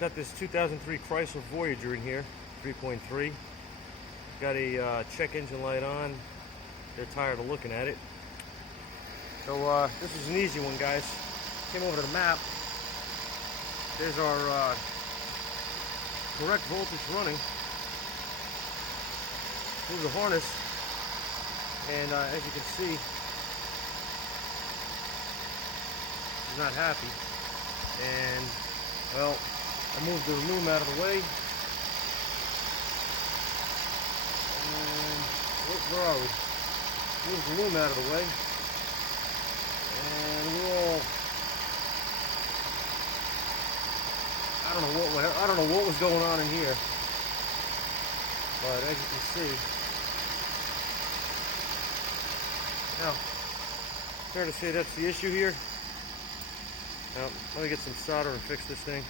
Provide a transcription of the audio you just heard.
Got this 2003 Chrysler Voyager in here, 3.3. Got a check engine light on. They're tired of looking at it. So this is an easy one, guys. Came over to the map. There's our correct voltage running through the harness, and as you can see, she's not happy. And well, I moved the loom out of the way, and where are we? Moved the loom out of the way, and we're all, I don't know what was going on in here, but as you can see, now fair to say that's the issue here. Now let me get some solder and fix this thing.